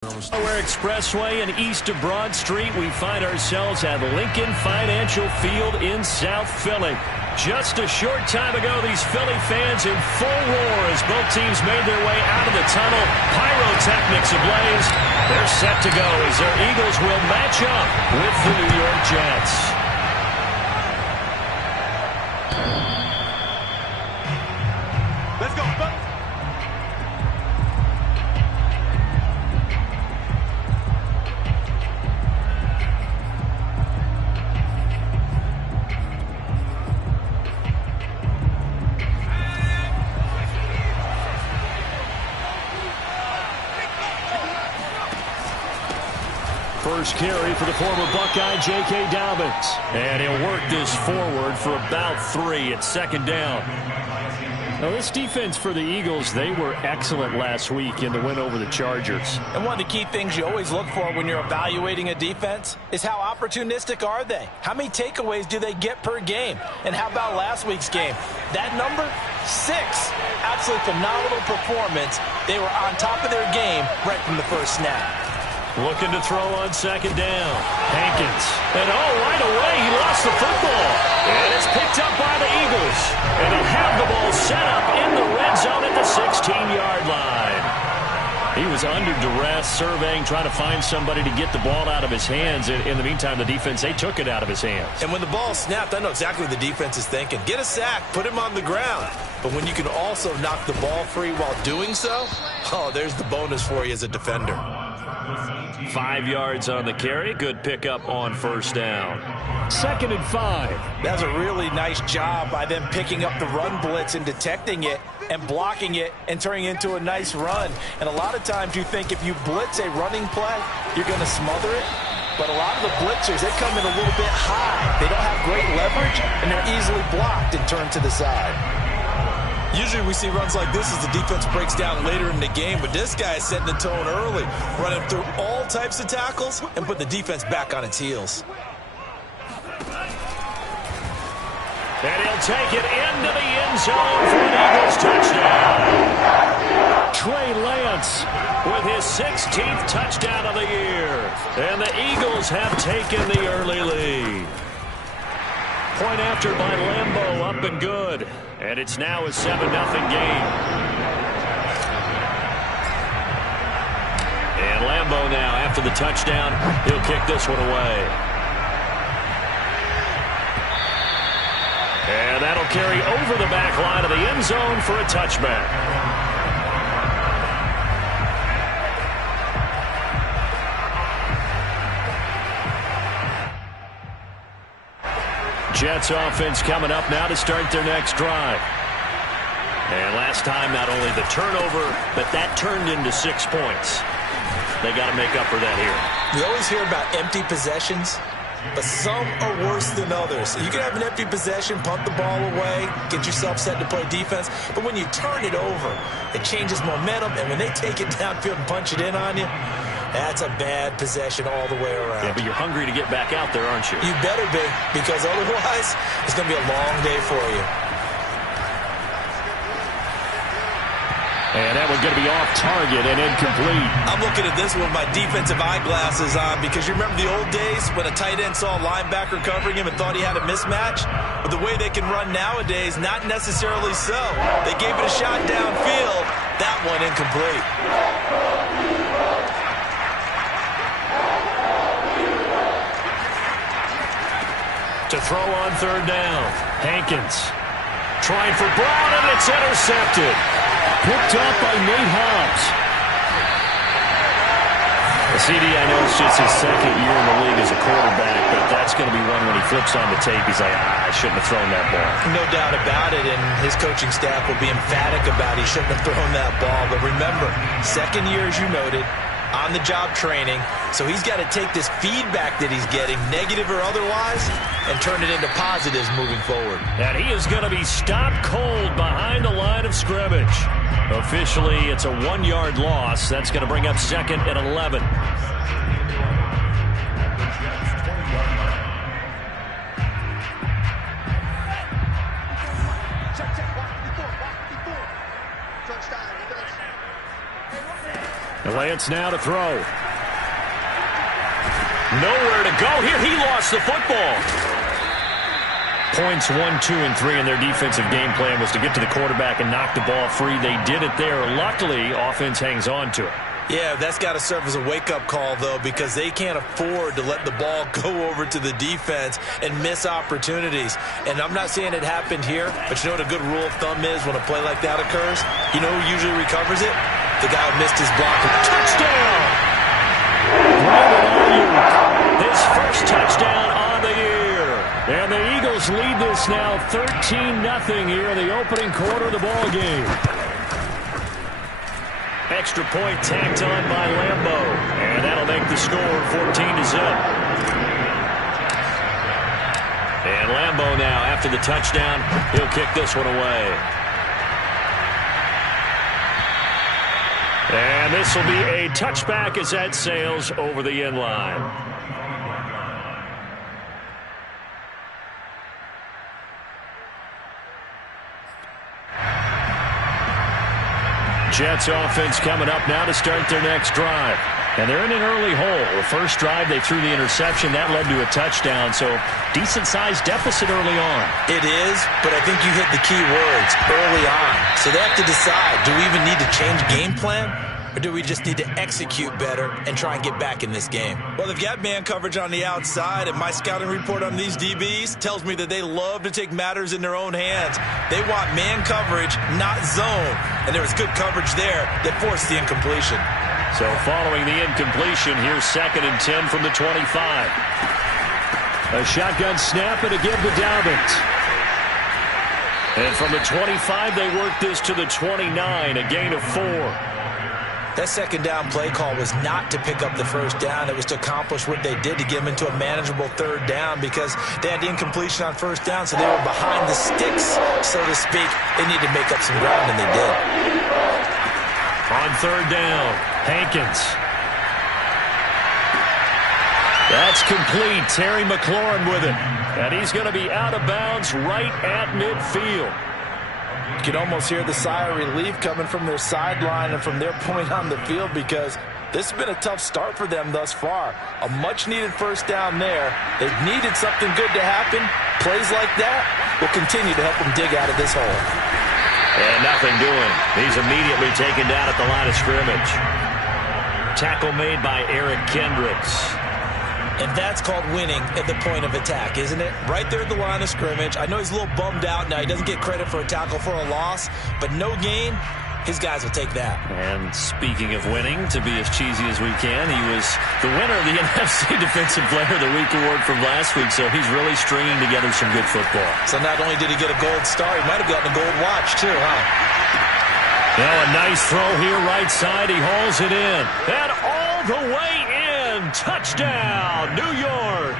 Delaware Expressway and east of Broad Street, we find ourselves at Lincoln Financial Field in South Philly. Just a short time ago, these Philly fans in full roar as both teams made their way out of the tunnel. Pyrotechnics ablaze. They're set to go as their Eagles will match up with the New York Jets. Let's go, fellas. First carry for the former Buckeye, J.K. Dobbins. And he'll work this forward for about 3 at second down. Now, this defense for the Eagles, they were excellent last week in the win over the Chargers. And one of the key things you always look for when you're evaluating a defense is how opportunistic are they? How many takeaways do they get per game? And how about last week's game? That number, 6. Absolutely phenomenal performance. They were on top of their game right from the first snap. Looking to throw on second down. Hankins. And right away, he lost the football. And it's picked up by the Eagles. And he'll have the ball set up in the red zone at the 16-yard line. He was under duress, surveying, trying to find somebody to get the ball out of his hands. In the meantime, the defense, they took it out of his hands. And when the ball snapped, I know exactly what the defense is thinking. Get a sack, put him on the ground. But when you can also knock the ball free while doing so, there's the bonus for you as a defender. 5 yards on the carry. Good pickup on first down. 2nd and 5. That's a really nice job by them picking up the run blitz and detecting it and blocking it and turning it into a nice run. And a lot of times you think if you blitz a running play, you're going to smother it. But a lot of the blitzers, they come in a little bit high. They don't have great leverage, and they're easily blocked and turned to the side. Usually we see runs like this as the defense breaks down later in the game, but this guy is setting the tone early, running through all types of tackles and put the defense back on its heels. And he'll take it into the end zone for an Eagles touchdown. Trey Lance with his 16th touchdown of the year. And the Eagles have taken the early lead. Point after by Lambeau, up and good. And it's now a 7-0 game. And Lambeau now, after the touchdown, he'll kick this one away. And that'll carry over the back line of the end zone for a touchback. Jets offense coming up now to start their next drive. And last time, not only the turnover, but that turned into 6 points. They got to make up for that here. We always hear about empty possessions, but some are worse than others. You can have an empty possession, punt the ball away, get yourself set to play defense, but when you turn it over, it changes momentum, and when they take it downfield and punch it in on you, that's a bad possession all the way around. Yeah, but you're hungry to get back out there, aren't you? You better be, because otherwise, it's going to be a long day for you. And that one's going to be off target and incomplete. I'm looking at this one with my defensive eyeglasses on, because you remember the old days when a tight end saw a linebacker covering him and thought he had a mismatch? But the way they can run nowadays, not necessarily so. They gave it a shot downfield. That one incomplete. To throw on third down. Hankins trying for Brown, and it's intercepted. Picked up by Nate Hobbs. The CD, I know it's just his 2nd year in the league as a quarterback, but that's going to be one when he flips on the tape. He's like, I shouldn't have thrown that ball. No doubt about it, and his coaching staff will be emphatic about he shouldn't have thrown that ball. But remember, 2nd year, as you noted, on-the-job training, so he's got to take this feedback that he's getting, negative or otherwise, and turn it into positives moving forward. And he is going to be stopped cold behind the line of scrimmage. Officially, it's a 1-yard loss. That's going to bring up 2nd and 11. Lance now to throw. Nowhere to go here. He lost the football. Points 1, 2, and 3 in their defensive game plan was to get to the quarterback and knock the ball free. They did it there. Luckily, offense hangs on to it. Yeah, that's got to serve as a wake-up call, though, because they can't afford to let the ball go over to the defense and miss opportunities. And I'm not saying it happened here, but you know what a good rule of thumb is when a play like that occurs? You know who usually recovers it? The guy who missed his block. Touchdown! Brandon Ayuk, his first touchdown on the year. And the Eagles lead this now 13-0 here in the opening quarter of the ball game. Extra point tacked on by Lambo. And that'll make the score 14-0. And Lambo now, after the touchdown, he'll kick this one away. And this will be a touchback as that sails over the end line. Jets offense coming up now to start their next drive. And they're in an early hole. The first drive, they threw the interception. That led to a touchdown, so decent-sized deficit early on. It is, but I think you hit the key words, early on. So they have to decide, do we even need to change game plan? Or do we just need to execute better and try and get back in this game? Well, they've got man coverage on the outside, and my scouting report on these DBs tells me that they love to take matters in their own hands. They want man coverage, not zone. And there was good coverage there that forced the incompletion. So following the incompletion, here's 2nd and 10 from the 25. A shotgun snap and a give to Dobbins. And from the 25, they work this to the 29, a gain of 4. That second down play call was not to pick up the first down. It was to accomplish what they did to get them into a manageable third down because they had the incompletion on first down, so they were behind the sticks, so to speak. They needed to make up some ground, and they did. On third down, Hankins. That's complete. Terry McLaurin with it. And he's going to be out of bounds right at midfield. You can almost hear the sigh of relief coming from their sideline and from their point on the field because this has been a tough start for them thus far. A much-needed first down there. They've needed something good to happen. Plays like that will continue to help them dig out of this hole. And nothing doing. He's immediately taken down at the line of scrimmage. Tackle made by Eric Kendricks. And that's called winning at the point of attack, isn't it? Right there at the line of scrimmage. I know he's a little bummed out now. He doesn't get credit for a tackle for a loss, but no gain, his guys will take that. And speaking of winning, to be as cheesy as we can, he was the winner of the NFC Defensive Player of the Week award from last week, so he's really stringing together some good football. So not only did he get a gold star, he might have gotten a gold watch too, huh? Now a nice throw here, right side. He hauls it in. And all the way in. Touchdown, New York.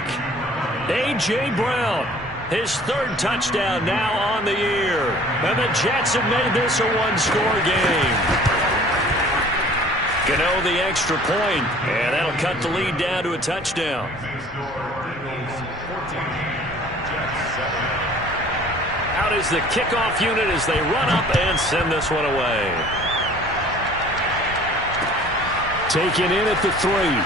A.J. Brown, his 3rd touchdown now on the year. And the Jets have made this a one-score game. Gano the extra point, and that'll cut the lead down to a touchdown. Out is the kickoff unit as they run up and send this one away. Taken in at the 3.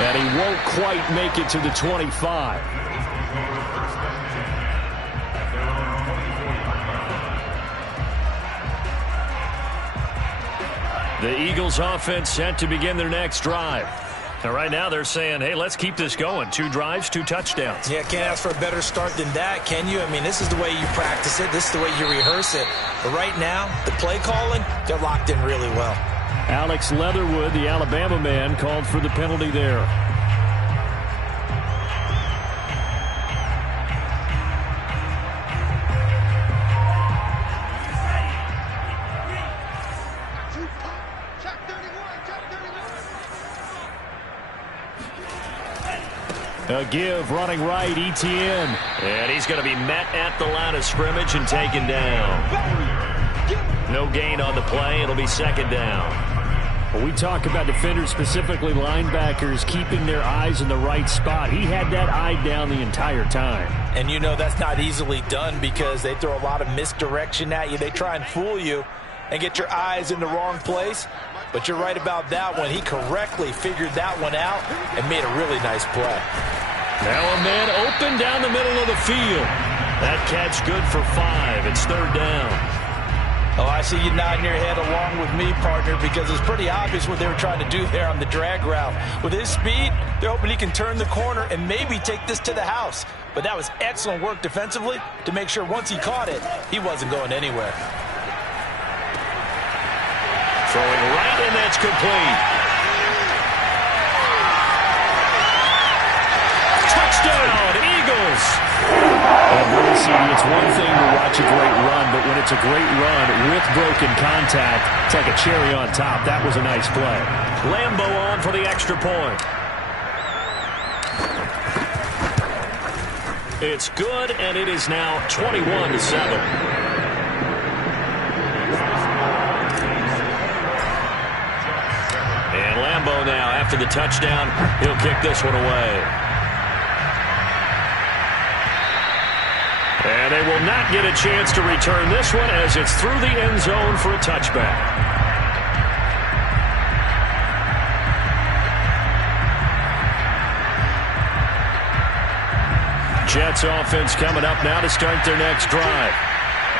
And he won't quite make it to the 25. The Eagles offense set to begin their next drive. Now, right now they're saying, hey, let's keep this going. 2 drives, 2 touchdowns. Yeah, can't ask for a better start than that, can you? I mean, this is the way you practice it. This is the way you rehearse it. But right now, the play calling, they're locked in really well. Alex Leatherwood, the Alabama man, called for the penalty there. A give running right, Etienne. And he's going to be met at the line of scrimmage and taken down. No gain on the play. It'll be 2nd down. When we talk about defenders, specifically linebackers, keeping their eyes in the right spot, he had that eye down the entire time. And you know that's not easily done because they throw a lot of misdirection at you. They try and fool you and get your eyes in the wrong place. But you're right about that one. He correctly figured that one out and made a really nice play. Now a man open down the middle of the field. That catch good for 5. It's third down. Oh, I see you nodding your head along with me, partner, because it's pretty obvious what they were trying to do there on the drag route. With his speed, they're hoping he can turn the corner and maybe take this to the house. But that was excellent work defensively to make sure once he caught it, he wasn't going anywhere. Throwing right, and that's complete. Touchdown, Eagles! And really, CD, it's one thing to watch a great run, but when it's a great run with broken contact, it's like a cherry on top. That was a nice play. Lambo on for the extra point. It's good, and it is now 21-7. Lambo now, after the touchdown, he'll kick this one away. And they will not get a chance to return this one as it's through the end zone for a touchback. Jets offense coming up now to start their next drive.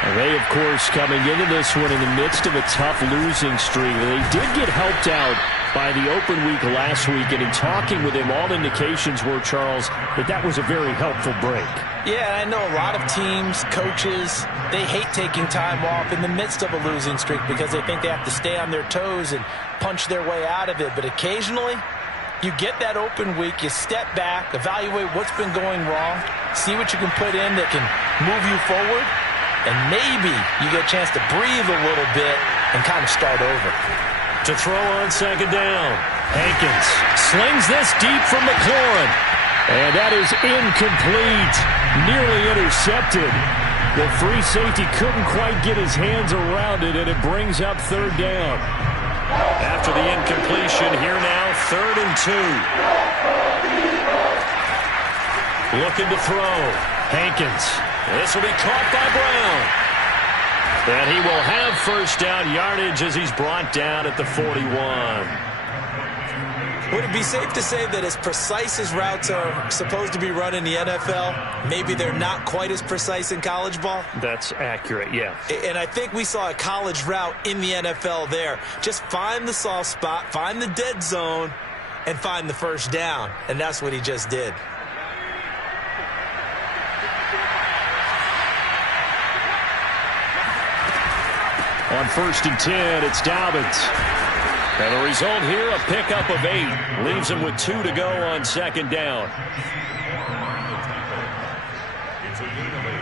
And they, of course, coming into this one in the midst of a tough losing streak. They did get helped out by the open week last week, and in talking with him, all indications were, Charles, that was a very helpful break. Yeah, I know a lot of teams, coaches, they hate taking time off in the midst of a losing streak because they think they have to stay on their toes and punch their way out of it. But occasionally, you get that open week, you step back, evaluate what's been going wrong, see what you can put in that can move you forward, and maybe you get a chance to breathe a little bit and kind of start over. To throw on second down. Hankins slings this deep from McLaurin. And that is incomplete. Nearly intercepted. The free safety couldn't quite get his hands around it, and it brings up third down. After the incompletion, here now, 3rd and 2. Looking to throw. Hankins. This will be caught by Brown. And he will have first down yardage as he's brought down at the 41. Would it be safe to say that as precise as routes are supposed to be run in the NFL, maybe they're not quite as precise in college ball? That's accurate, yeah. And I think we saw a college route in the NFL there. Just find the soft spot, find the dead zone, and find the first down. And that's what he just did. On 1st and 10, it's Dobbins. And the result here, a pickup of 8. Leaves him with 2 to go on second down. It's a gain of 8.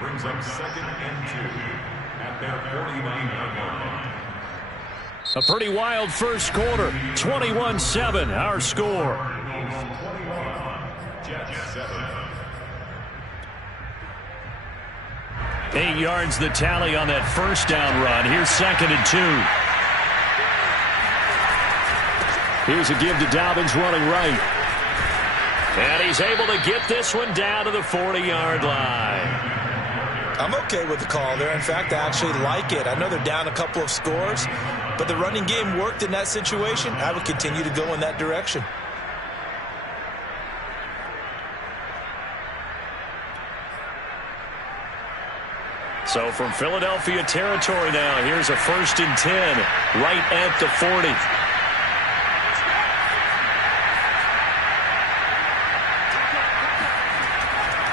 Brings up 2nd and 2 at their 49-yard line. A pretty wild first quarter. 21-7, our score. 21, Jets 7. 8 yards the tally on that first down run. Here's 2nd and 2. Here's a give to Dobbins running right. And he's able to get this one down to the 40-yard line. I'm okay with the call there. In fact, I actually like it. I know they're down a couple of scores, but the running game worked in that situation. I would continue to go in that direction. So from Philadelphia territory now, here's a 1st and 10 right at the 40.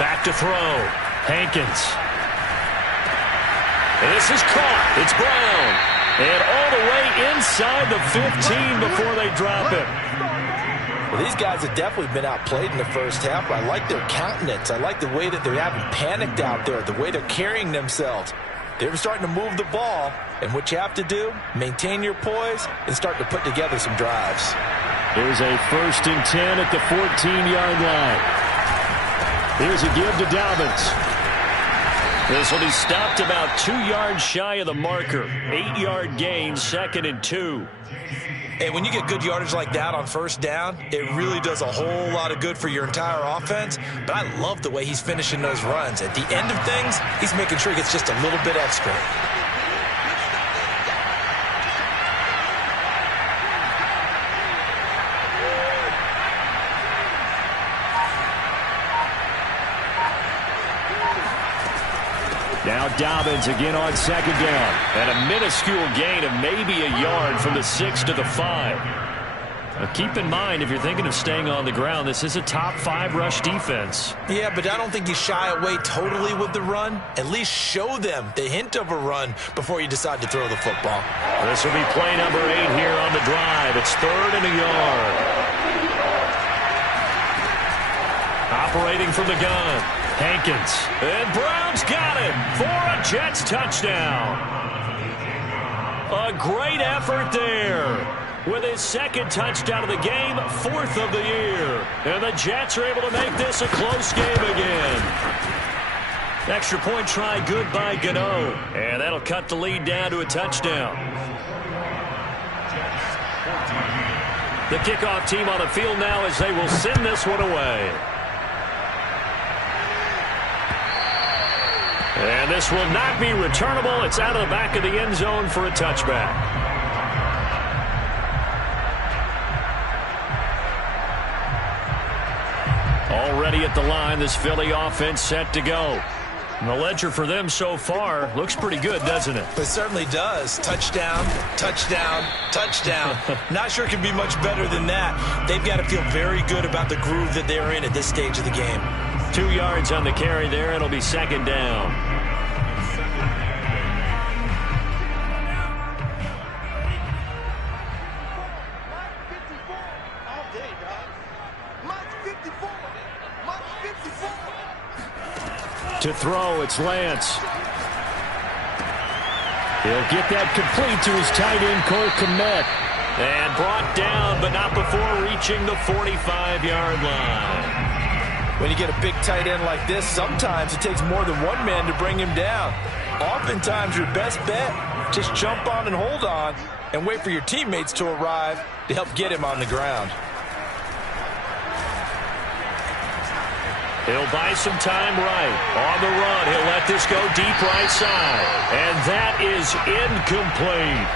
Back to throw. Hankins. This is caught. It's Brown. And all the way inside the 15 before they drop it. Well, these guys have definitely been outplayed in the first half. I like their countenance. I like the way that they haven't panicked out there, the way they're carrying themselves. They're starting to move the ball, and what you have to do, maintain your poise and start to put together some drives. Here's a 1st and 10 at the 14-yard line. Here's a give to Dobbins. This will be stopped about 2 yards shy of the marker. 8-yard gain, 2nd and 2. And when you get good yardage like that on first down, it really does a whole lot of good for your entire offense. But I love the way he's finishing those runs. At the end of things, he's making sure he gets just a little bit extra. Now Dobbins again on second down. And a minuscule gain of maybe a yard from the 6 to the 5. Now keep in mind, if you're thinking of staying on the ground, this is a top 5 rush defense. Yeah, but I don't think you shy away totally with the run. At least show them the hint of a run before you decide to throw the football. This will be play number 8 here on the drive. It's 3rd and a yard. Operating from the gun, Hankins. And Brown's got it for a Jets touchdown. A great effort there. With his 2nd touchdown of the game, 4th of the year. And the Jets are able to make this a close game again. Extra point try good by Gano. And that'll cut the lead down to a touchdown. The kickoff team on the field now as they will send this one away. And this will not be returnable. It's out of the back of the end zone for a touchback. Already at the line, this Philly offense set to go. And the ledger for them so far looks pretty good, doesn't it? It certainly does. Touchdown, touchdown, touchdown. Not sure it can be much better than that. They've got to feel very good about the groove that they're in at this stage of the game. 2 yards on the carry there. It'll be 2nd down. To throw, it's Lance. He'll get that complete to his tight end, Cole Kmet. And brought down, but not before reaching the 45-yard line. When you get a big tight end like this, sometimes it takes more than one man to bring him down. Oftentimes, your best bet, just jump on and hold on and wait for your teammates to arrive to help get him on the ground. He'll buy some time right. On the run, he'll let this go deep right side. And that is incomplete.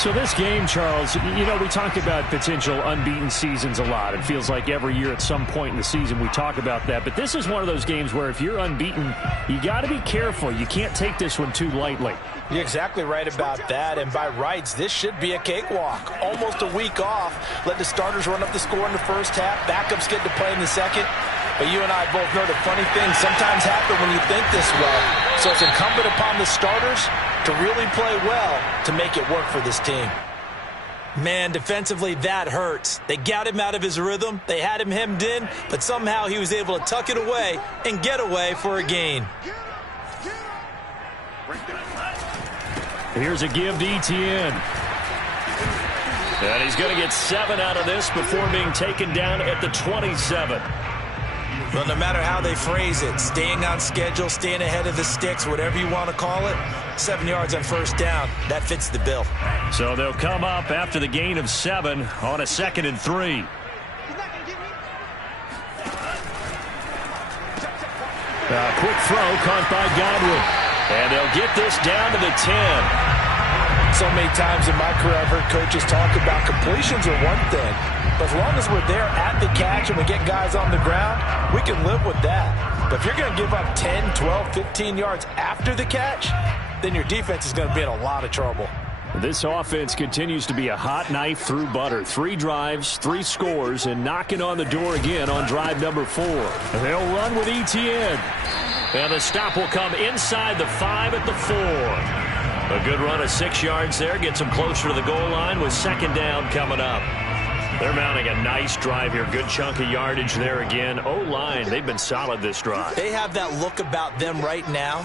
So this game, Charles, you know, we talk about potential unbeaten seasons a lot. It feels like every year at some point in the season we talk about that. But this is one of those games where if you're unbeaten, you got to be careful. You can't take this one too lightly. You're exactly right about that. And by rights, this should be a cakewalk. Almost a week off. Let the starters run up the score in the first half. Backups get to play in the second. But you and I both know the funny things sometimes happen when you think this way. So it's incumbent upon the starters to really play well to make it work for this team. Man, defensively, that hurts. They got him out of his rhythm. They had him hemmed in, but somehow he was able to tuck it away and get away for a gain. Here's a give to Etienne. And he's going to get 7 out of this before being taken down at the 27. Well, no matter how they phrase it, staying on schedule, staying ahead of the sticks, whatever you want to call it, 7 yards on first down, that fits the bill. So they'll come up after the gain of 7 on a 2nd and 3. A quick throw caught by Godwin. And they'll get this down to the 10. So many times in my career I've heard coaches talk about completions are one thing. But as long as we're there at the catch and we get guys on the ground, we can live with that. But if you're going to give up 10, 12, 15 yards after the catch, then your defense is going to be in a lot of trouble. This offense continues to be a hot knife through butter. 3 drives, 3 scores, and knocking on the door again on drive number 4. They'll run with Etienne. And the stop will come inside the 5 at the 4. A good run of 6 yards there. Gets them closer to the goal line with 2nd down coming up. They're mounting a nice drive here. Good chunk of yardage there again. O-line, they've been solid this drive. They have that look about them right now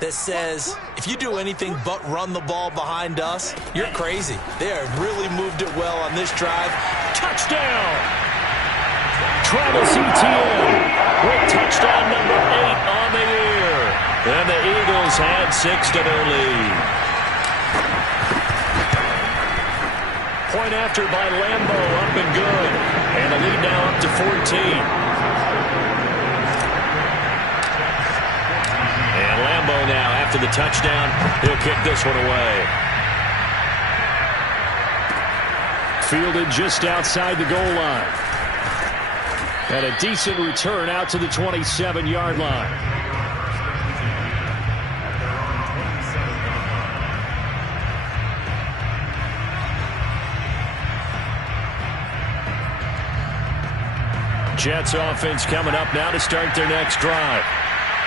that says, if you do anything but run the ball behind us, you're crazy. They have really moved it well on this drive. Touchdown! Travis Etienne with touchdown number 8 on the year. And the Eagles had 6 to their lead. Point after by Lambo, up and good. And the lead now up to 14. And Lambo now, after the touchdown, he'll kick this one away. Fielded just outside the goal line. And a decent return out to the 27-yard line. Jets offense coming up now to start their next drive.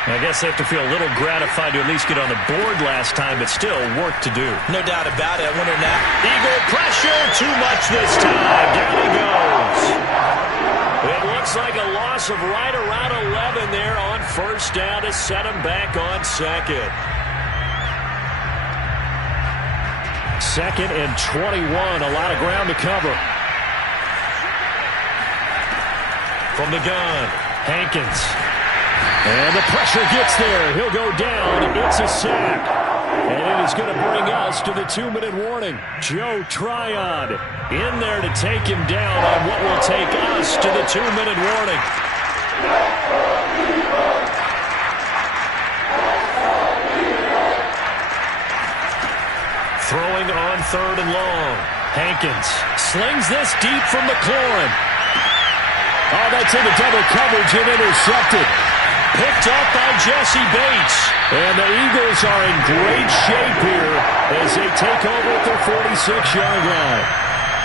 I guess they have to feel a little gratified to at least get on the board last time, but still work to do. No doubt about it. I wonder now. Eagle pressure, too much this time. Down he goes. It looks like a loss of right around 11 there on first down to set him back on second. 2nd and 21, a lot of ground to cover. From the gun, Hankins. And the pressure gets there. He'll go down. It's a sack. And it is going to bring us to the 2-minute warning. Joe Tryon in there to take him down on what will take us to the 2-minute warning. Throwing on 3rd and long. Hankins slings this deep from McLaurin. Oh, that's into double coverage and intercepted. Picked up by Jesse Bates. And the Eagles are in great shape here as they take over at their 46-yard line.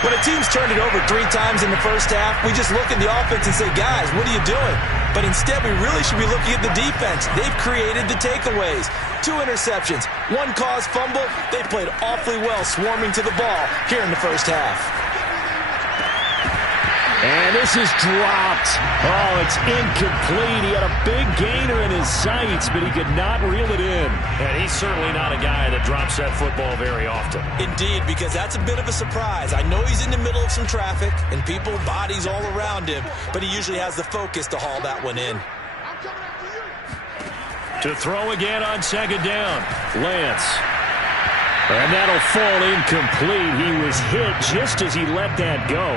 When a team's turned it over 3 times in the first half, we just look at the offense and say, guys, what are you doing? But instead, we really should be looking at the defense. They've created the takeaways. 2 interceptions, 1 caused fumble. They played awfully well swarming to the ball here in the first half. And this is dropped. Oh, it's incomplete. He had a big gainer in his sights, but he could not reel it in. And he's certainly not a guy that drops that football very often. Indeed, because that's a bit of a surprise. I know he's in the middle of some traffic and people, bodies all around him, but he usually has the focus to haul that one in. To throw again on 2nd down, Lance. And that'll fall incomplete. He was hit just as he let that go.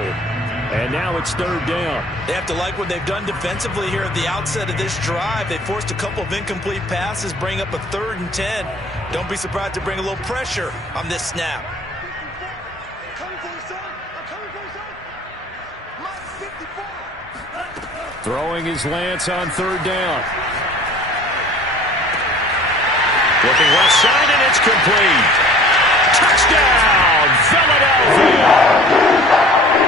And now it's 3rd down. They have to like what they've done defensively here at the outset of this drive. They forced a couple of incomplete passes, bring up a 3rd and 10. Don't be surprised to bring a little pressure on this snap. Throwing is Lance on 3rd down. Looking left side, and it's complete. Touchdown, Philadelphia!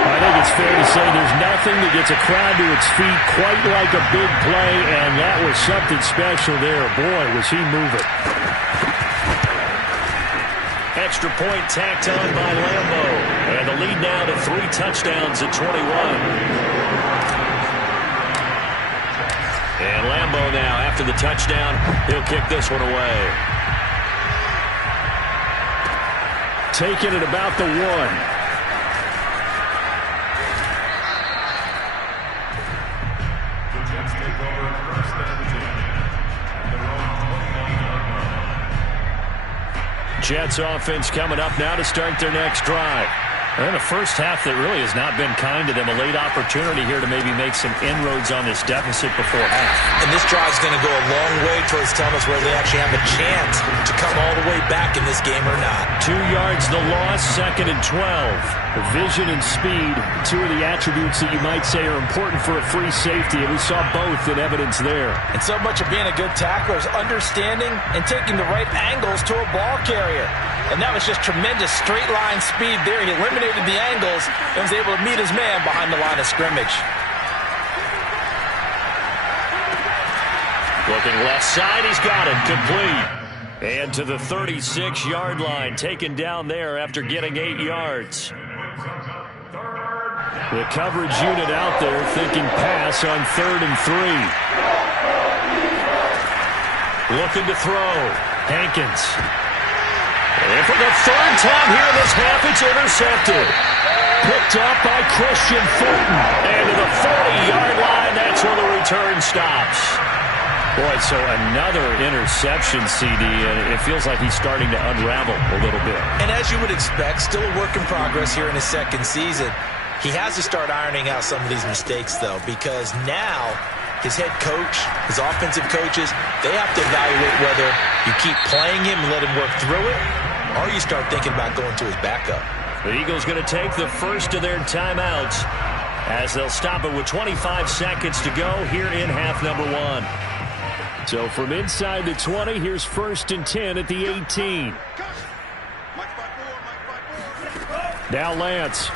I think it's fair to say there's nothing that gets a crowd to its feet quite like a big play, and that was something special there. Boy, was he moving. Extra point tacked on by Lambo. And the lead now to 3 touchdowns at 21. And Lambo now, after the touchdown, he'll kick this one away. Taking it about the 1. Jets offense coming up now to start their next drive. And a first half that really has not been kind to them. A late opportunity here to maybe make some inroads on this deficit before half. And this drive's going to go a long way towards telling us whether they actually have a chance to come all the way back in this game or not. 2 yards the loss, 2nd and 12. Vision and speed, 2 of the attributes that you might say are important for a free safety, and we saw both in evidence there. And so much of being a good tackler is understanding and taking the right angles to a ball carrier. And that was just tremendous straight line speed there. He eliminated the angles and was able to meet his man behind the line of scrimmage. Looking left side, he's got it, complete. And to the 36-yard line, taken down there after getting 8 yards. The coverage unit out there thinking pass on 3rd and 3. Looking to throw. Hankins. And for the 3rd time here in this half, it's intercepted. Picked up by Christian Fulton. And to the 40-yard line, that's where the return stops. Boy, so another interception, CD, and it feels like he's starting to unravel a little bit. And as you would expect, still a work in progress here in his 2nd season. He has to start ironing out some of these mistakes, though, because now his head coach, his offensive coaches, they have to evaluate whether you keep playing him and let him work through it, or you start thinking about going to his backup. The Eagles going to take the first of their timeouts as they'll stop it with 25 seconds to go here in half number 1. So from inside the 20, here's 1st and 10 at the 18. Now Lance.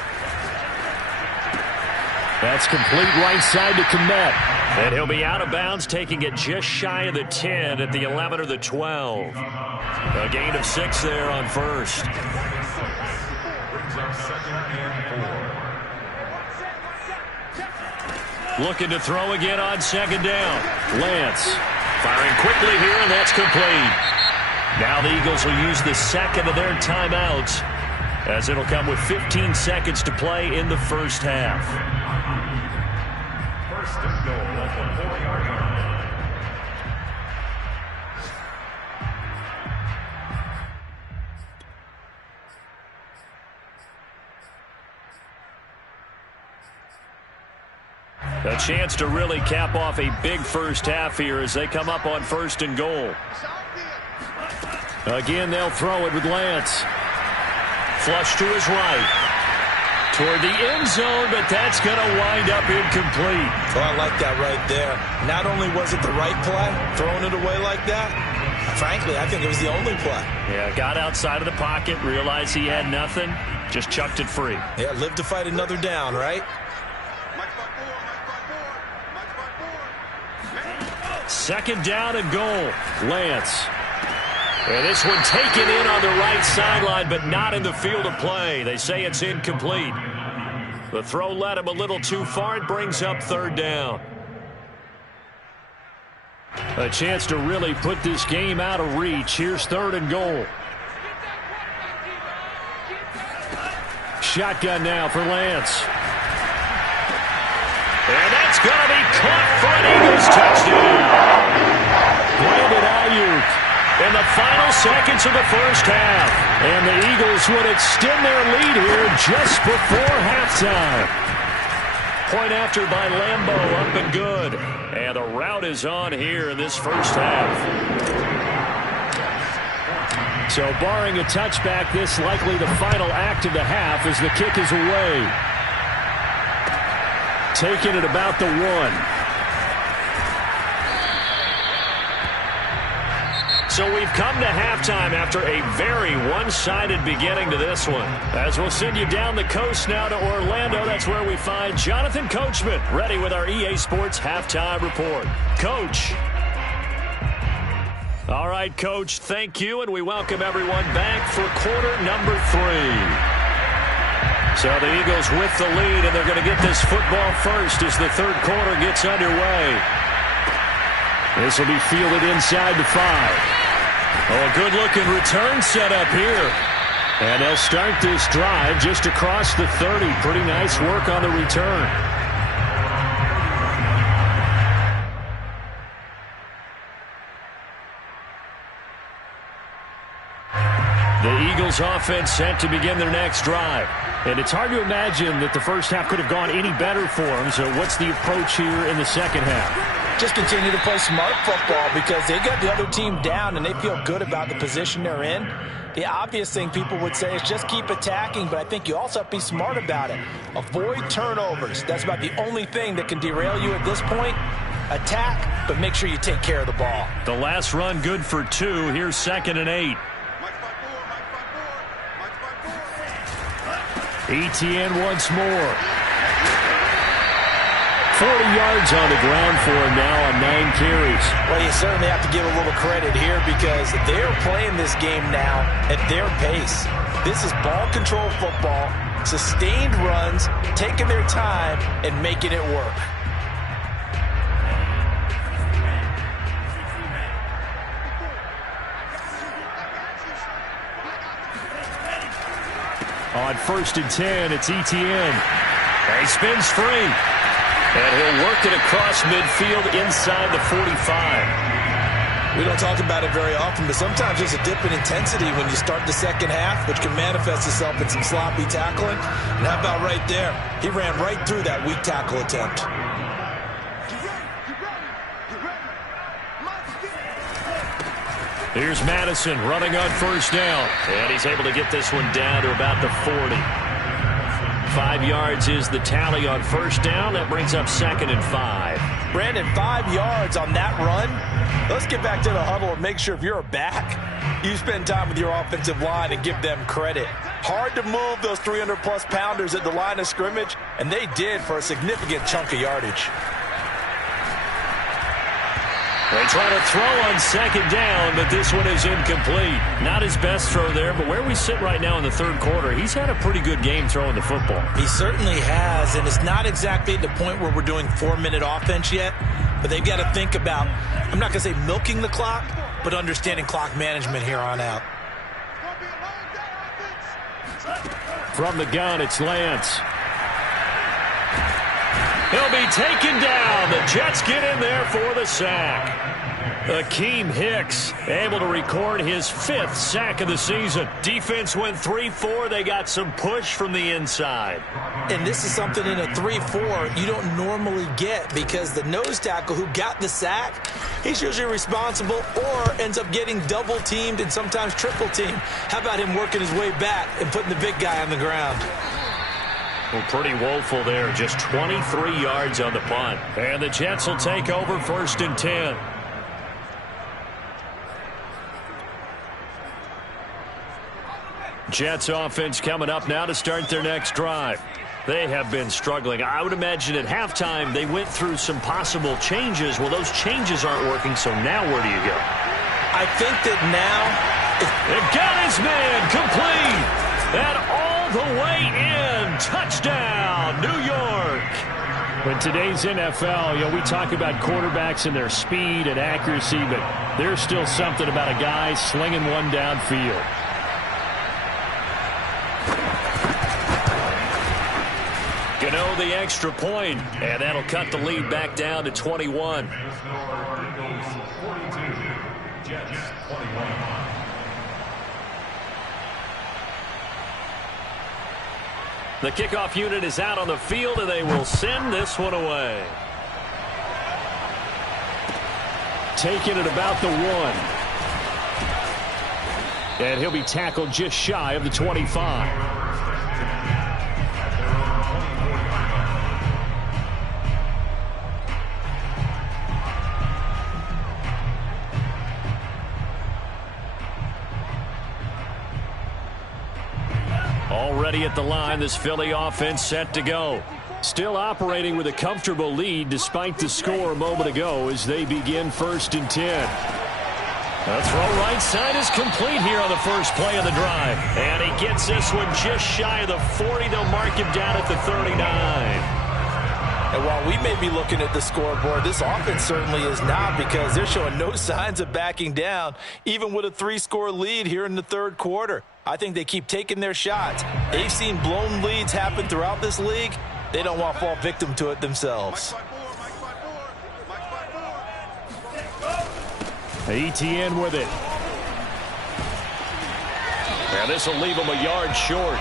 That's complete right side to Komet. And he'll be out of bounds, taking it just shy of the 10 at the 11 or the 12. A gain of 6 there on first. Brings up second and 4. Looking to throw again on second down. Lance firing quickly here, and that's complete. Now the Eagles will use the second of their timeouts, as it'll come with 15 seconds to play in the first half. First and goal at the 40-yard line. A chance to really cap off a big first half here as they come up on first and goal. Again, they'll throw it with Lance. Flush to his right. Toward the end zone, but that's going to wind up incomplete. Oh, I like that right there. Not only was it the right play, throwing it away like that, frankly, I think it was the only play. Yeah, got outside of the pocket, realized he had nothing, just chucked it free. Yeah, live to fight another down, right? Second down and goal. Lance. And this one taken in on the right sideline, but not in the field of play. They say it's incomplete. The throw led him a little too far. It brings up third down. A chance to really put this game out of reach. Here's third and goal. Shotgun now for Lance. And that's going to be caught for an Eagles touchdown. Brandon Ayuk in the final seconds of the first half. And the Eagles would extend their lead here just before halftime. Point after by Lambeau, up and good. And the route is on here in this first half. So barring a touchback, this likely the final act of the half as the kick is away. Taking it about the 1. So we've come to halftime after a very one-sided beginning to this one. As we'll send you down the coast now to Orlando, that's where we find Jonathan Coachman ready with our EA Sports Halftime Report. Coach. All right, Coach, thank you, and we welcome everyone back for quarter number 3. So the Eagles with the lead, and they're going to get this football first as the third quarter gets underway. This will be fielded inside the 5. Oh, a good-looking return set up here. And they'll start this drive just across the 30. Pretty nice work on the return. The Eagles offense set to begin their next drive. And it's hard to imagine that the first half could have gone any better for them. So what's the approach here in the second half? Just continue to play smart football because they got the other team down and they feel good about the position they're in. The obvious thing people would say is just keep attacking, but I think you also have to be smart about it. Avoid turnovers. That's about the only thing that can derail you at this point. Attack, but make sure you take care of the ball. The last run good for 2. Here's second and 8. Etienne once more. 40 yards on the ground for him now on 9 carries. Well, you certainly have to give a little credit here because they're playing this game now at their pace. This is ball control football, sustained runs, taking their time, and making it work. On first and 10, it's Etienne. He spins free. And he'll work it across midfield inside the 45. We don't talk about it very often, but sometimes there's a dip in intensity when you start the second half, which can manifest itself in some sloppy tackling. And how about right there? He ran right through that weak tackle attempt. Here's Madison running on first down. And he's able to get this one down to about the 40. 5 yards is the tally on first down. That brings up second and 5. Brandon, 5 yards on that run. Let's get back to the huddle and make sure if you're a back, you spend time with your offensive line and give them credit. Hard to move those 300-plus pounders at the line of scrimmage, and they did for a significant chunk of yardage. They try to throw on second down, but this one is incomplete. Not his best throw there, but where we sit right now in the third quarter, he's had a pretty good game throwing the football. He certainly has, and it's not exactly the point where we're doing 4-minute offense yet, but they've got to think about, I'm not going to say milking the clock, but understanding clock management here on out. From the gun, it's Lance. He'll be taken down. The Jets get in there for the sack. Akeem Hicks able to record his 5th sack of the season. Defense went 3-4. They got some push from the inside. And this is something in a 3-4 you don't normally get because the nose tackle who got the sack, he's usually responsible or ends up getting double-teamed and sometimes triple-teamed. How about him working his way back and putting the big guy on the ground? Well, pretty woeful there. Just 23 yards on the punt. And the Jets will take over 1st and 10. Jets offense coming up now to start their next drive. They have been struggling. I would imagine at halftime they went through some possible changes. Well, those changes aren't working, so now where do you go? I think that now... It got his man complete. And all the way in. Touchdown, New York. In today's NFL, we talk about quarterbacks and their speed and accuracy, but there's still something about a guy slinging one downfield. Gano the extra point, and that'll cut the lead back down to 21. The kickoff unit is out on the field, and they will send this one away. Taking it about the 1. And he'll be tackled just shy of the 25. Already at the line, this Philly offense set to go. Still operating with a comfortable lead despite the score a moment ago as they begin 1st and 10. The throw right side is complete here on the first play of the drive. And he gets this one just shy of the 40. They'll mark him down at the 39. And while we may be looking at the scoreboard, this offense certainly is not because they're showing no signs of backing down, even with a 3-score lead here in the third quarter. I think they keep taking their shots. They've seen blown leads happen throughout this league. They don't want to fall victim to it themselves. ETN with it. Now this will leave him a yard short.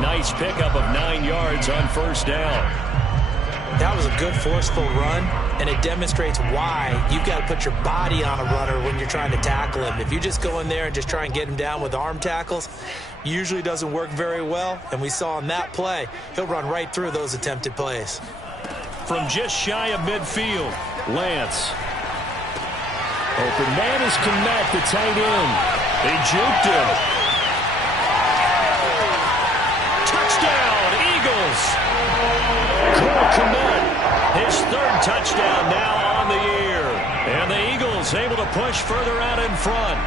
Nice pickup of 9 yards on 1st down. That was a good forceful run, and it demonstrates why you've got to put your body on a runner when you're trying to tackle him. If you just go in there and just try and get him down with arm tackles, usually doesn't work very well. And we saw in that play, he'll run right through those attempted plays. From just shy of midfield, Lance. Open man is Kmet, the tight end. They juked him. Touchdown, Eagles. Kmet, his 3rd touchdown now on the year. And the Eagles able to push further out in front.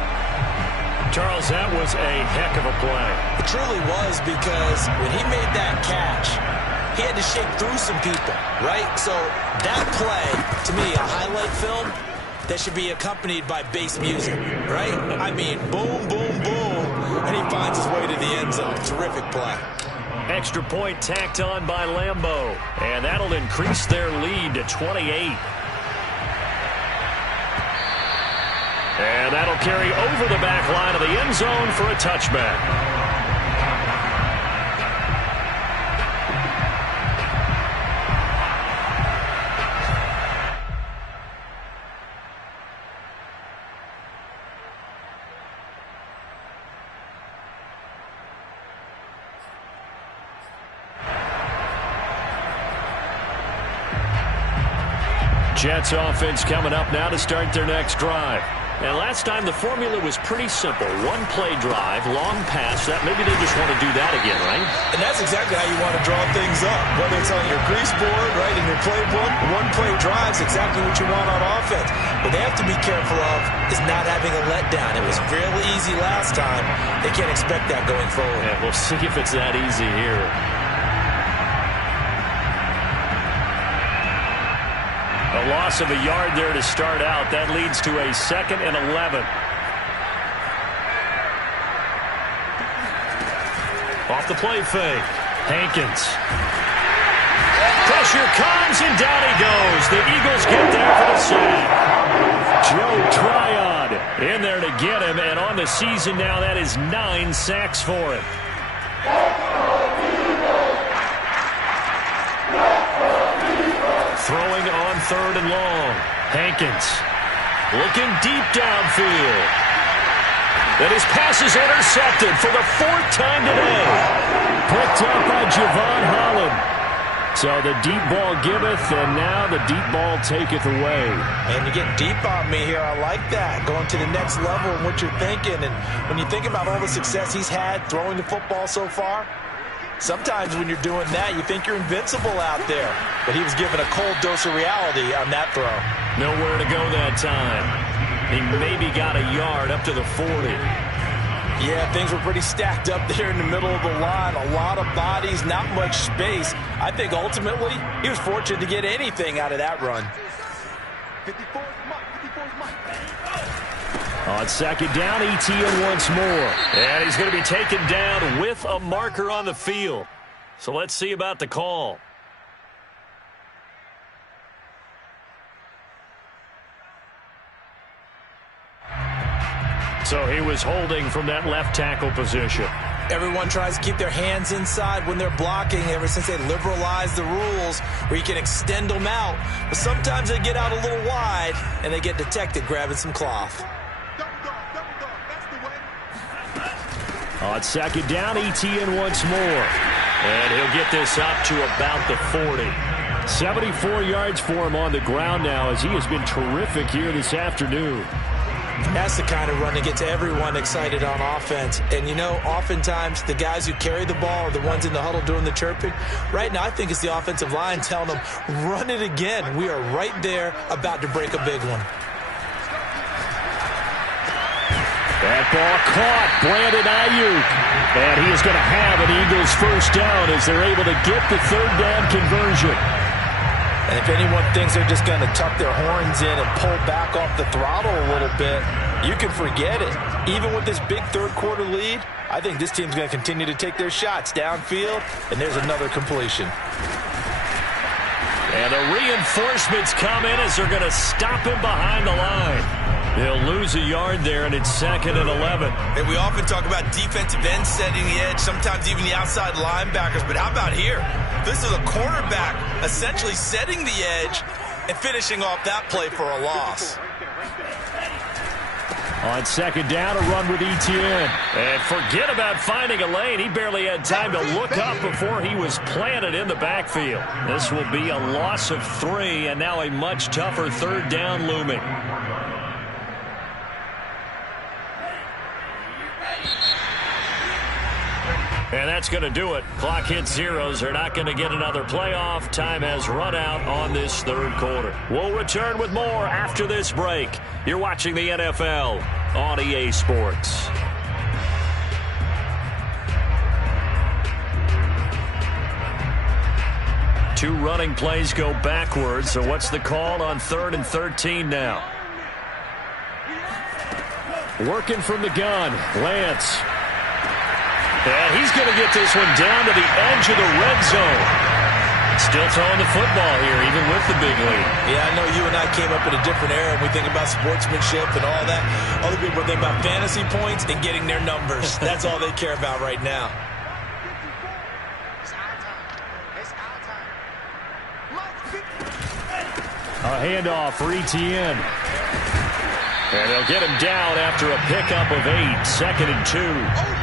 Charles, that was a heck of a play. It truly was because when he made that catch, he had to shake through some people, right? So that play, to me, a highlight film that should be accompanied by bass music, right? I mean, boom, boom, boom, and he finds his way to the end zone. Terrific play. Extra point tacked on by Lambeau, and that'll increase their lead to 28. And that'll carry over the back line of the end zone for a touchback. Jets offense coming up now to start their next drive. And last time the formula was pretty simple. One-play drive, long pass. That maybe they just want to do that again, right? And that's exactly how you want to draw things up. Whether it's on your grease board, right, in your playbook, one-play drive's exactly what you want on offense. What they have to be careful of is not having a letdown. It was fairly easy last time. They can't expect that going forward. Yeah, we'll see if it's that easy here. A loss of a yard there to start out. That leads to a 2nd and 11. Off the play fake. Hankins. Pressure comes, and down he goes. The Eagles get there for the sack. Joe Tryon in there to get him, and on the season now, that is 9 sacks for him. Throwing on 3rd and long. Hankins looking deep downfield. Then his pass is intercepted for the 4th time today. Picked up by Javon Holland. So the deep ball giveth, and now the deep ball taketh away. And you get deep on me here. I like that. Going to the next level and what you're thinking. And when you think about all the success he's had throwing the football so far, sometimes when you're doing that, you think you're invincible out there. But he was given a cold dose of reality on that throw. Nowhere to go that time. He maybe got a yard up to the 40. Yeah, things were pretty stacked up there in the middle of the line. A lot of bodies, not much space. I think ultimately he was fortunate to get anything out of that run. On 2nd down, ETN once more. And he's going to be taken down with a marker on the field. So let's see about the call. So he was holding from that left tackle position. Everyone tries to keep their hands inside when they're blocking ever since they liberalized the rules where you can extend them out. But sometimes they get out a little wide and they get detected grabbing some cloth. On 2nd down, ETN once more. And he'll get this up to about the 40. 74 yards for him on the ground now as he has been terrific here this afternoon. That's the kind of run that gets everyone excited on offense. And, you know, oftentimes the guys who carry the ball are the ones in the huddle doing the chirping. Right now, I think it's the offensive line telling them, run it again. We are right there about to break a big one. That ball caught. Brandon Ayuk. And he is going to have an Eagles first down as they're able to get the 3rd down conversion. And if anyone thinks they're just going to tuck their horns in and pull back off the throttle a little bit, you can forget it. Even with this big 3rd quarter lead, I think this team's going to continue to take their shots downfield, and there's another completion. And the reinforcements come in as they're going to stop him behind the line. They'll lose a yard there, and it's 2nd and 11. And we often talk about defensive ends setting the edge, sometimes even the outside linebackers. But how about here? This is a cornerback essentially setting the edge and finishing off that play for a loss. On 2nd down, a run with ETN. And forget about finding a lane. He barely had time to look up before he was planted in the backfield. This will be a loss of 3, and now a much tougher 3rd down looming. And that's going to do it. Clock hits zeros. They're not going to get another playoff. Time has run out on this 3rd quarter. We'll return with more after this break. You're watching the NFL on EA Sports. Two running plays go backwards. So what's the call on 3rd and 13 now? Working from the gun, Lance. And he's going to get this one down to the edge of the red zone. Still throwing the football here, even with the big lead. Yeah, I know you and I came up in a different era, and we think about sportsmanship and all that. Other people think about fantasy points and getting their numbers. That's all they care about right now. A handoff for ETN. And they'll get him down after a pickup of 8. 2nd and 2.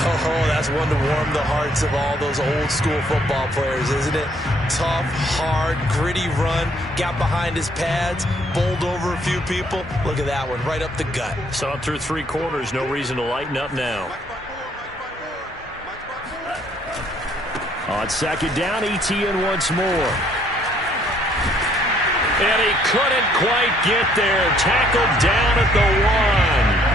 Oh, that's one to warm the hearts of all those old school football players, isn't it? Tough, hard, gritty run, got behind his pads, bowled over a few people. Look at that one, right up the gut. Saw it through 3 quarters, no reason to lighten up now. On second down, ETN once more. And he couldn't quite get there. Tackled down at the 1.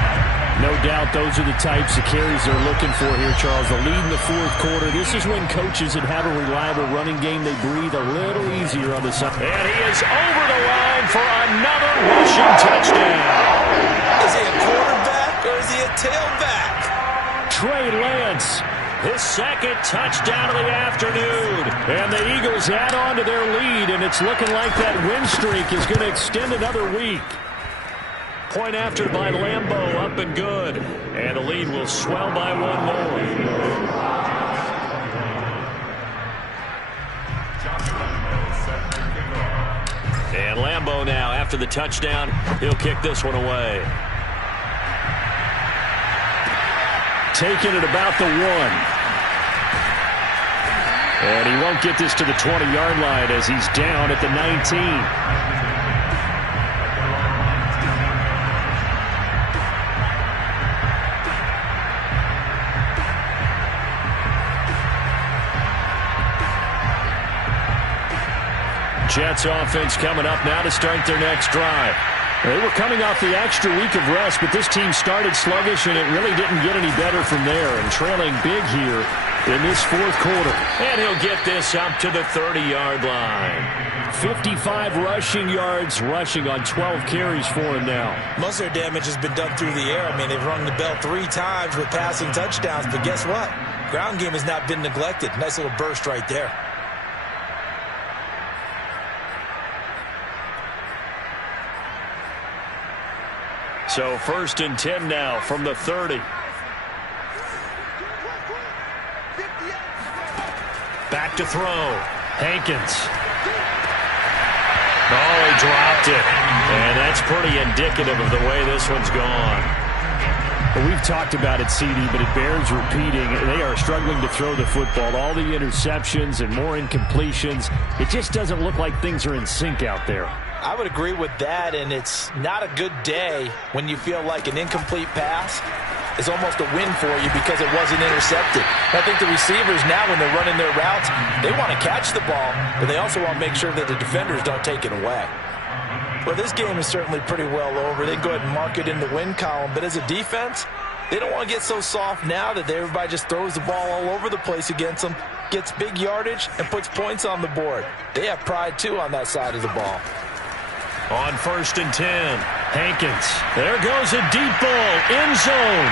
No doubt those are the types of carries they're looking for here, Charles. The lead in the 4th quarter. This is when coaches that have a reliable running game, they breathe a little easier on the side. And he is over the line for another rushing touchdown. Is he a quarterback or is he a tailback? Trey Lance. His 2nd touchdown of the afternoon. And the Eagles add on to their lead, and it's looking like that win streak is going to extend another week. Point after by Lambeau, up and good. And the lead will swell by 1 more. And Lambeau now, after the touchdown, he'll kick this one away. Taking it about the 1. And he won't get this to the 20-yard line as he's down at the 19. Jets offense coming up now to start their next drive. They were coming off the extra week of rest, but this team started sluggish, and it really didn't get any better from there. And trailing big here in this 4th quarter. And he'll get this up to the 30-yard line. 55 rushing yards, rushing on 12 carries for him now. Most of their damage has been done through the air. I mean, they've rung the bell 3 times with passing touchdowns, but guess what? Ground game has not been neglected. Nice little burst right there. So 1st and 10 now from the 30. Back to throw. Hankins. Oh, he dropped it. And that's pretty indicative of the way this one's gone. Well, we've talked about it, CD, but it bears repeating. They are struggling to throw the football. All the interceptions and more incompletions. It just doesn't look like things are in sync out there. I would agree with that, and it's not a good day when you feel like an incomplete pass is almost a win for you because it wasn't intercepted. I think the receivers now, when they're running their routes, they want to catch the ball, but they also want to make sure that the defenders don't take it away. Well, this game is certainly pretty well over. They go ahead and mark it in the win column, but as a defense, they don't want to get so soft now that everybody just throws the ball all over the place against them, gets big yardage, and puts points on the board. They have pride, too, on that side of the ball. On 1st and 10, Hankins. There goes a deep ball, end zone.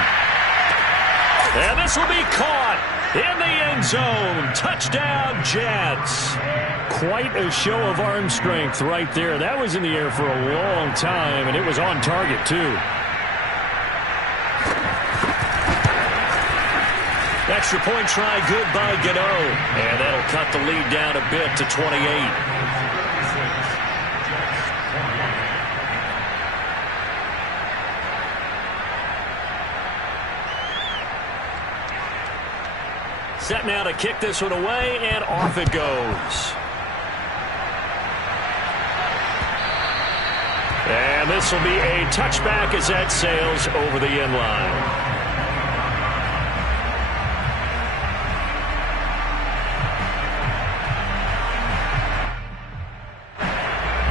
And this will be caught in the end zone. Touchdown, Jets. Quite a show of arm strength right there. That was in the air for a long time, and it was on target, too. Extra point try good by Gano. And that'll cut the lead down a bit to 28. Set now to kick this one away, and off it goes. And this will be a touchback as that sails over the end line.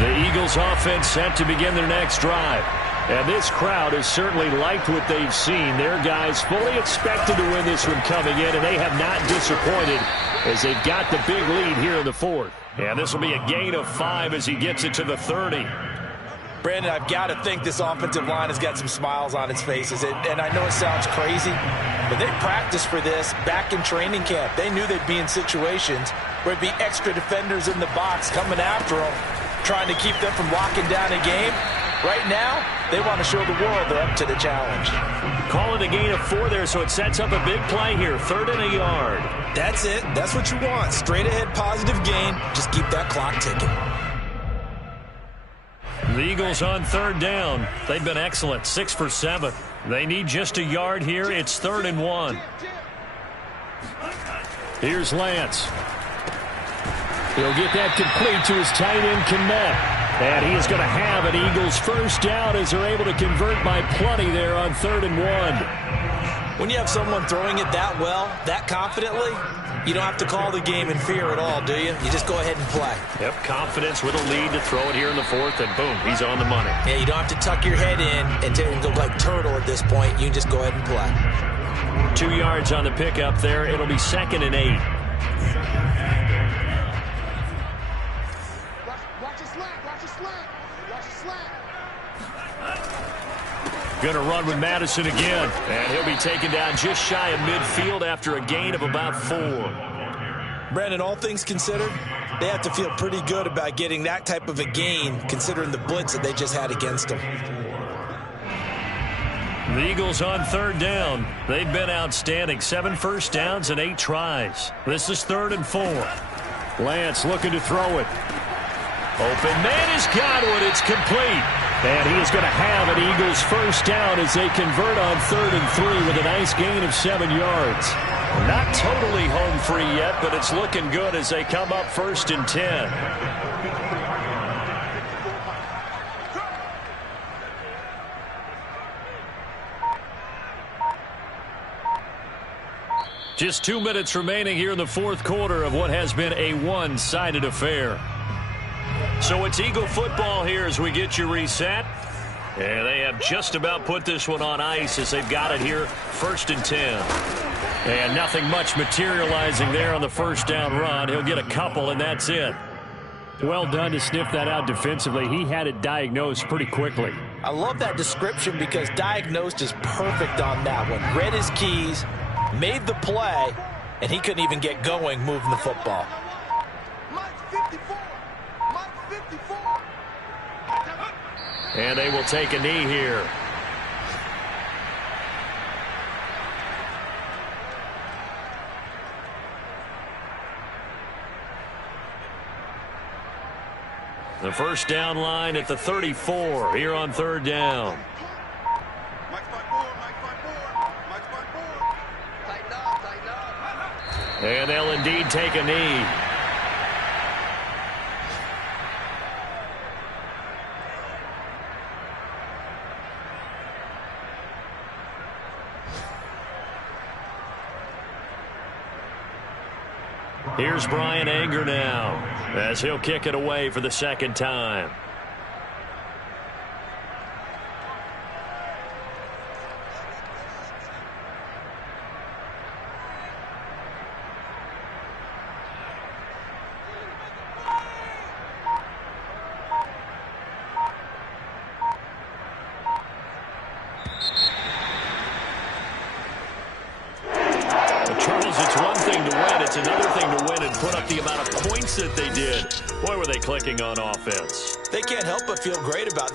The Eagles offense set to begin their next drive. And this crowd has certainly liked what they've seen. Their guys fully expected to win this one coming in, and they have not disappointed as they've got the big lead here in the 4th. And this will be a gain of 5 as he gets it to the 30. Brandon, I've got to think this offensive line has got some smiles on its faces. And I know it sounds crazy, but they practiced for this back in training camp. They knew they'd be in situations where it'd be extra defenders in the box coming after them, trying to keep them from locking down a game. Right now, they want to show the world they're up to the challenge. Call it a gain of 4 there, so it sets up a big play here. 3rd and a yard. That's it. That's what you want. Straight ahead positive gain. Just keep that clock ticking. The Eagles on 3rd down. They've been excellent, 6 for 7. They need just a yard here. It's 3rd and 1. Here's Lance. He'll get that complete to his tight end, Kmet. And he is going to have an Eagles first down as they're able to convert by plenty there on 3rd and 1. When you have someone throwing it that well, that confidently, you don't have to call the game in fear at all, do you? You just go ahead and play. Yep, confidence with a lead to throw it here in the 4th, and boom, he's on the money. Yeah, you don't have to tuck your head in and go like turtle at this point. You can just go ahead and play. 2 yards on the pickup there. It'll be 2nd and 8. Going to run with Madison again. And he'll be taken down just shy of midfield after a gain of about 4. Brandon, all things considered, they have to feel pretty good about getting that type of a gain considering the blitz that they just had against them. The Eagles on 3rd down. They've been outstanding. 7 first downs and 8 tries. This is 3rd and 4. Lance looking to throw it. Open man is Godwin. It's complete. And he is going to have an Eagles first down as they convert on 3rd and 3 with a nice gain of 7 yards. Not totally home free yet, but it's looking good as they come up 1st and 10. Just 2 minutes remaining here in the 4th quarter of what has been a one-sided affair. So it's Eagle football here as we get you reset. And they have just about put this one on ice as they've got it here 1st and 10. And nothing much materializing there on the first down run. He'll get a couple, and that's it. Well done to sniff that out defensively. He had it diagnosed pretty quickly. I love that description because diagnosed is perfect on that one. Read his keys, made the play, and he couldn't even get going moving the football. And they will take a knee here. The first down line at the 34 here on 3rd down. And they'll indeed take a knee. Here's Brian Anger now as he'll kick it away for the 2nd time. Charles, it's one thing to win. It's another thing to win and put up the amount of points that they did. Boy, were they clicking on offense. They can't help but feel great about